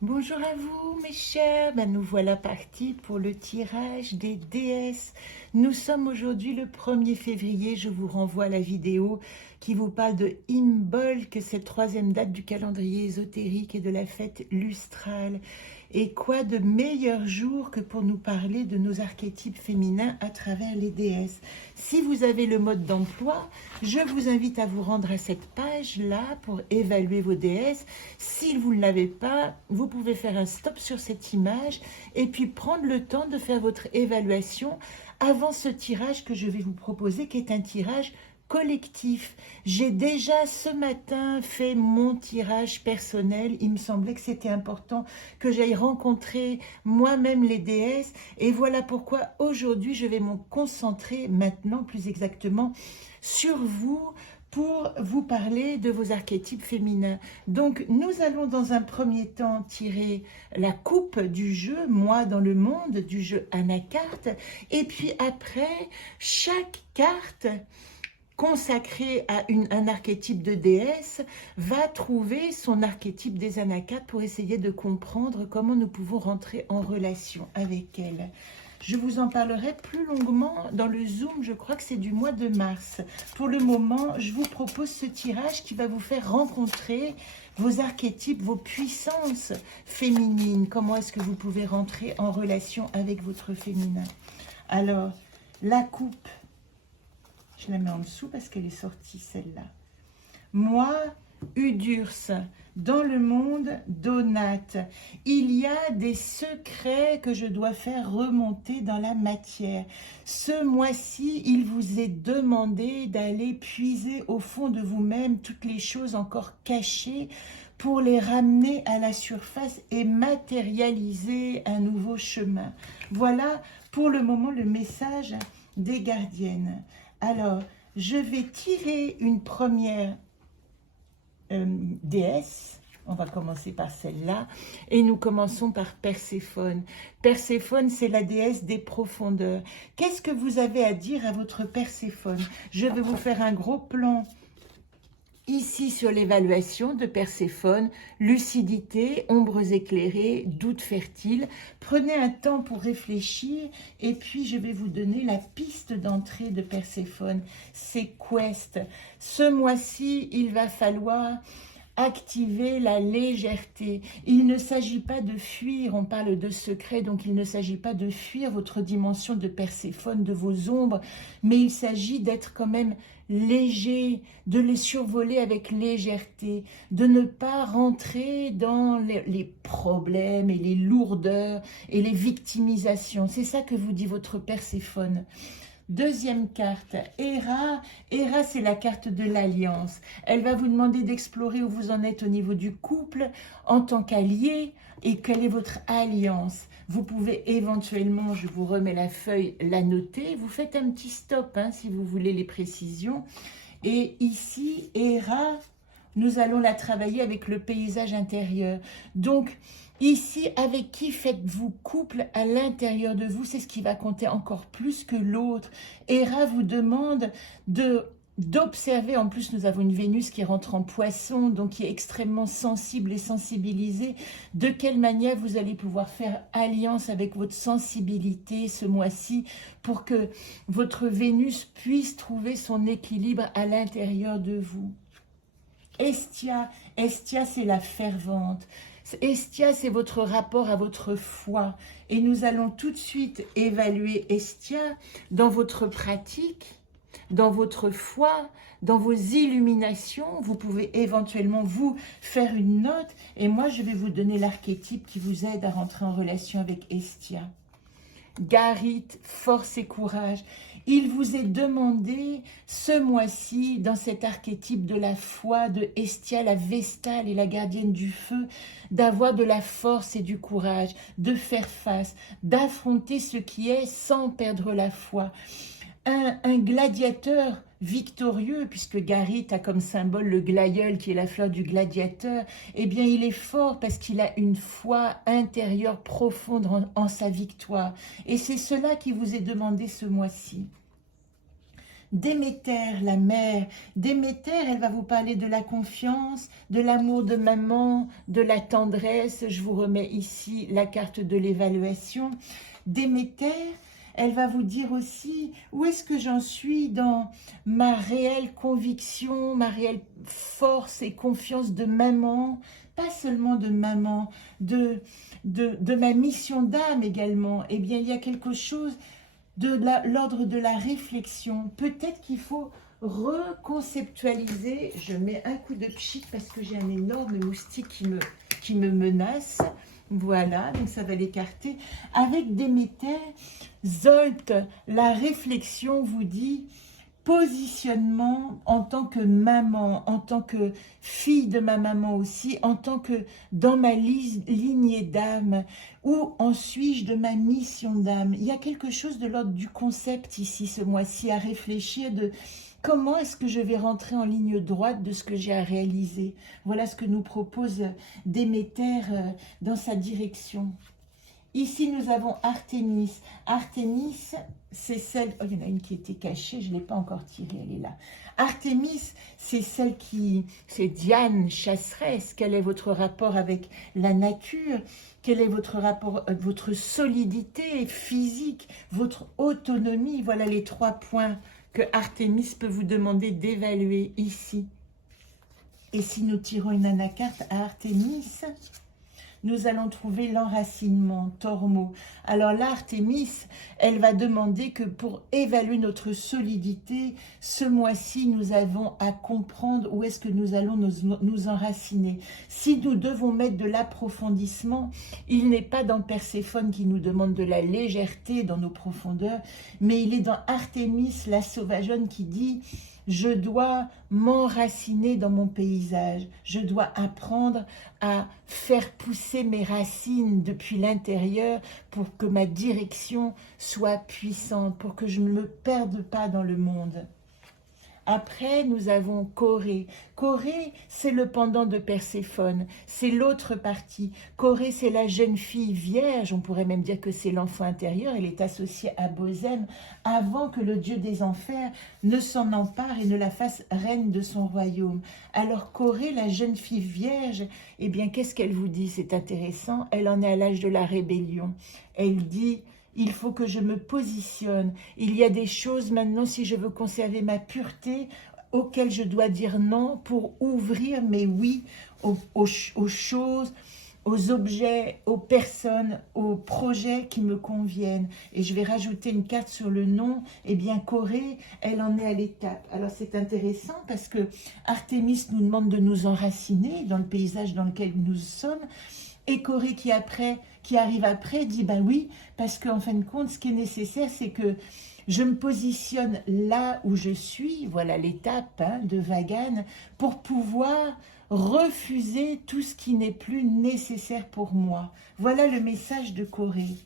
Bonjour à vous mes chers, nous voilà partis pour le tirage des déesses. Nous sommes aujourd'hui le 1er février, je vous renvoie à la vidéo qui vous parle de Imbolc, cette troisième date du calendrier ésotérique et de la fête lustrale. Et quoi de meilleur jour que pour nous parler de nos archétypes féminins à travers les déesses. Si vous avez le mode d'emploi, je vous invite à vous rendre à cette page-là pour évaluer vos déesses. Si vous ne l'avez pas, vous pouvez faire un stop sur cette image et puis prendre le temps de faire votre évaluation avant ce tirage que je vais vous proposer, qui est un tirage collectif. J'ai déjà ce matin fait mon tirage personnel. Il me semblait que c'était important que j'aille rencontrer moi-même les déesses. Et voilà pourquoi aujourd'hui, je vais me concentrer maintenant, plus exactement, sur vous, pour vous parler de vos archétypes féminins. Donc, nous allons dans un premier temps tirer la coupe du jeu, moi dans le monde, du jeu Anacarte, et puis après, chaque carte consacrée à un archétype de déesse va trouver son archétype des anacates pour essayer de comprendre comment nous pouvons rentrer en relation avec elle. Je vous en parlerai plus longuement dans le Zoom, je crois que c'est du mois de mars. Pour le moment, je vous propose ce tirage qui va vous faire rencontrer vos archétypes, vos puissances féminines. Comment est-ce que vous pouvez rentrer en relation avec votre féminin? Alors, la coupe, je la mets en dessous parce qu'elle est sortie celle-là. Moi, Udurs, dans le monde d'Onate, il y a des secrets que je dois faire remonter dans la matière. Ce mois-ci, il vous est demandé d'aller puiser au fond de vous-même toutes les choses encore cachées pour les ramener à la surface et matérialiser un nouveau chemin. Voilà pour le moment le message des gardiennes. Alors, je vais tirer une première déesse. On va commencer par celle-là. Et nous commençons par Perséphone. Perséphone, c'est la déesse des profondeurs. Qu'est-ce que vous avez à dire à votre Perséphone? Je vais vous faire un gros plan ici sur l'évaluation de Perséphone, lucidité, ombres éclairées, doutes fertiles. Prenez un temps pour réfléchir et puis je vais vous donner la piste d'entrée de Perséphone. C'est Quest. Ce mois-ci, il va falloir activer la légèreté. Il ne s'agit pas de fuir, on parle de secret, donc il ne s'agit pas de fuir votre dimension de Perséphone, de vos ombres, mais il s'agit d'être quand même léger, de les survoler avec légèreté, de ne pas rentrer dans les problèmes et les lourdeurs et les victimisations. C'est ça que vous dit votre Perséphone. Deuxième carte, Héra. Héra, c'est la carte de l'alliance. Elle va vous demander d'explorer où vous en êtes au niveau du couple, en tant qu'allié, et quelle est votre alliance. Vous pouvez éventuellement, je vous remets la feuille, la noter. Vous faites un petit stop si vous voulez les précisions. Et ici, Héra, nous allons la travailler avec le paysage intérieur. Donc, ici, avec qui faites-vous couple à l'intérieur de vous? C'est ce qui va compter encore plus que l'autre. Héra vous demande d'observer, en plus nous avons une Vénus qui rentre en poisson, donc qui est extrêmement sensible et sensibilisée, de quelle manière vous allez pouvoir faire alliance avec votre sensibilité ce mois-ci pour que votre Vénus puisse trouver son équilibre à l'intérieur de vous. Estia, Estia c'est la fervente. Estia, c'est votre rapport à votre foi. Et nous allons tout de suite évaluer Estia dans votre pratique, dans votre foi, dans vos illuminations. Vous pouvez éventuellement vous faire une note. Et moi, je vais vous donner l'archétype qui vous aide à rentrer en relation avec Estia. Garit, force et courage. Il vous est demandé ce mois-ci, dans cet archétype de la foi, de Estia, la Vestale et la gardienne du feu, d'avoir de la force et du courage, de faire face, d'affronter ce qui est sans perdre la foi. Un gladiateur victorieux, puisque Garit a comme symbole le glaïeul qui est la fleur du gladiateur, eh bien il est fort parce qu'il a une foi intérieure profonde en sa victoire. Et c'est cela qui vous est demandé ce mois-ci. Déméter, la mère. Déméter, elle va vous parler de la confiance, de l'amour de maman, de la tendresse. Je vous remets ici la carte de l'évaluation. Déméter, elle va vous dire aussi où est-ce que j'en suis dans ma réelle conviction, ma réelle force et confiance de maman, pas seulement de maman, de ma mission d'âme également. Eh bien, il y a quelque chose de l'ordre de la réflexion. Peut-être qu'il faut reconceptualiser. Je mets un coup de pchit parce que j'ai un énorme moustique qui me menace. Voilà, donc ça va l'écarter. Avec Déméter, Zolt, la réflexion vous dit positionnement en tant que maman, en tant que fille de ma maman aussi, en tant que dans ma lignée d'âme, où en suis-je de ma mission d'âme. Il y a quelque chose de l'ordre du concept ici, ce mois-ci, à réfléchir de comment est-ce que je vais rentrer en ligne droite de ce que j'ai à réaliser. Voilà ce que nous propose Déméter dans sa direction. Ici, nous avons Artémis. Artémis, c'est celle... Oh, il y en a une qui était cachée, je ne l'ai pas encore tirée, elle est là. Artémis, c'est celle qui... C'est Diane, chasseresse. Quel est votre rapport avec la nature? Quel est votre rapport, votre solidité physique, votre autonomie? Voilà les 3 points que Artémis peut vous demander d'évaluer ici. Et si nous tirons une anacarte à Artémis... nous allons trouver l'enracinement, Tormo. Alors là, Artémis, elle va demander que pour évaluer notre solidité, ce mois-ci, nous avons à comprendre où est-ce que nous allons nous enraciner. Si nous devons mettre de l'approfondissement, il n'est pas dans Perséphone qui nous demande de la légèreté dans nos profondeurs, mais il est dans Artémis, la sauvageonne, qui dit... je dois m'enraciner dans mon paysage. Je dois apprendre à faire pousser mes racines depuis l'intérieur pour que ma direction soit puissante, pour que je ne me perde pas dans le monde. Après, nous avons Corée. Corée, c'est le pendant de Perséphone. C'est l'autre partie. Corée, c'est la jeune fille vierge. On pourrait même dire que c'est l'enfant intérieur. Elle est associée à Bosème avant que le dieu des enfers ne s'en empare et ne la fasse reine de son royaume. Alors Corée, la jeune fille vierge, eh bien, qu'est-ce qu'elle vous dit? C'est intéressant. Elle en est à l'âge de la rébellion. Elle dit... il faut que je me positionne. Il y a des choses maintenant, si je veux conserver ma pureté, auxquelles je dois dire non pour ouvrir mes oui aux choses, aux objets, aux personnes, aux projets qui me conviennent. Et je vais rajouter une carte sur le non. Eh bien, Corée, elle en est à l'étape. Alors, c'est intéressant parce que Artémis nous demande de nous enraciner dans le paysage dans lequel nous sommes. Et Corée qui arrive après dit, ben oui, parce qu'en fin de compte, ce qui est nécessaire, c'est que je me positionne là où je suis, voilà l'étape de Vagan, pour pouvoir refuser tout ce qui n'est plus nécessaire pour moi. Voilà le message de Corée.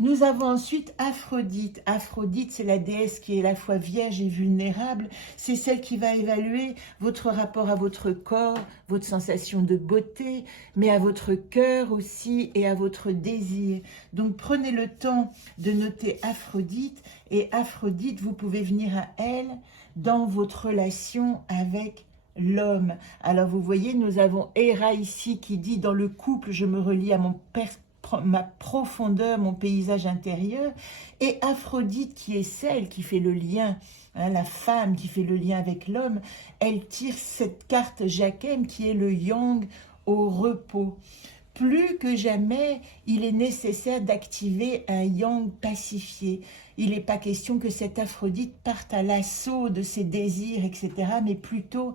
Nous avons ensuite Aphrodite. Aphrodite, c'est la déesse qui est à la fois vierge et vulnérable. C'est celle qui va évaluer votre rapport à votre corps, votre sensation de beauté, mais à votre cœur aussi et à votre désir. Donc prenez le temps de noter Aphrodite. Et Aphrodite, vous pouvez venir à elle dans votre relation avec l'homme. Alors vous voyez, nous avons Héra ici qui dit dans le couple, je me relie à ma profondeur, mon paysage intérieur, et Aphrodite qui est celle qui fait le lien, hein, la femme qui fait le lien avec l'homme, elle tire cette carte Jacquem qui est le yang au repos. Plus que jamais, il est nécessaire d'activer un yang pacifié. Il n'est pas question que cette Aphrodite parte à l'assaut de ses désirs, etc., mais plutôt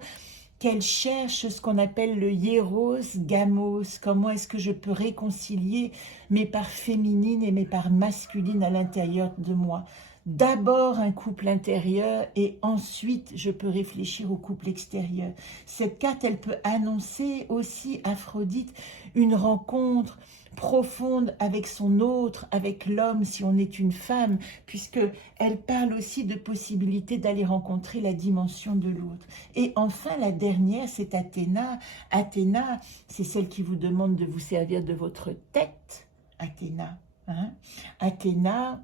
qu'elle cherche ce qu'on appelle le hieros gamos. Comment est-ce que je peux réconcilier mes parts féminines et mes parts masculines à l'intérieur de moi? D'abord un couple intérieur et ensuite je peux réfléchir au couple extérieur. Cette carte, elle peut annoncer aussi, Aphrodite, une rencontre profonde avec son autre, avec l'homme si on est une femme, puisqu'elle parle aussi de possibilité d'aller rencontrer la dimension de l'autre. Et enfin, la dernière, c'est Athéna. Athéna, c'est celle qui vous demande de vous servir de votre tête. Athéna. Hein? Athéna,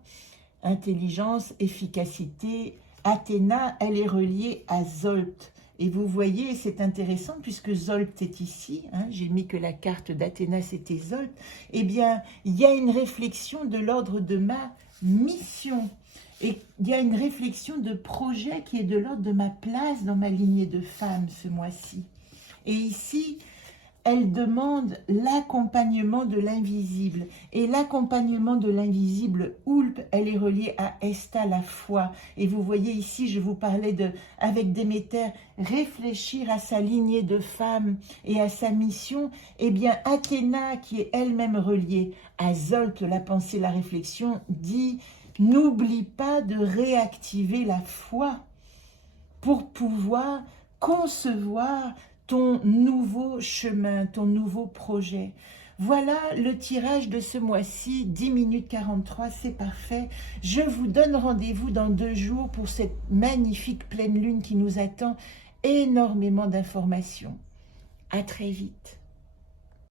intelligence, efficacité. Athéna, elle est reliée à Zolt. Et vous voyez, c'est intéressant puisque Zolt est ici, hein, j'ai mis que la carte d'Athéna c'était Zolt, eh bien, il y a une réflexion de l'ordre de ma mission. Et il y a une réflexion de projet qui est de l'ordre de ma place dans ma lignée de femmes ce mois-ci. Et ici, elle demande l'accompagnement de l'invisible. Et l'accompagnement de l'invisible, Oulp, elle est reliée à Esta, la foi. Et vous voyez ici, je vous parlais de, avec Déméter, réfléchir à sa lignée de femmes et à sa mission. Eh bien, Athéna, qui est elle-même reliée à Zolt, la pensée, la réflexion, dit « N'oublie pas de réactiver la foi pour pouvoir concevoir ton nouveau chemin, ton nouveau projet. » Voilà le tirage de ce mois-ci, 10 minutes 43, c'est parfait. Je vous donne rendez-vous dans 2 jours pour cette magnifique pleine lune qui nous attend. Énormément d'informations. À très vite.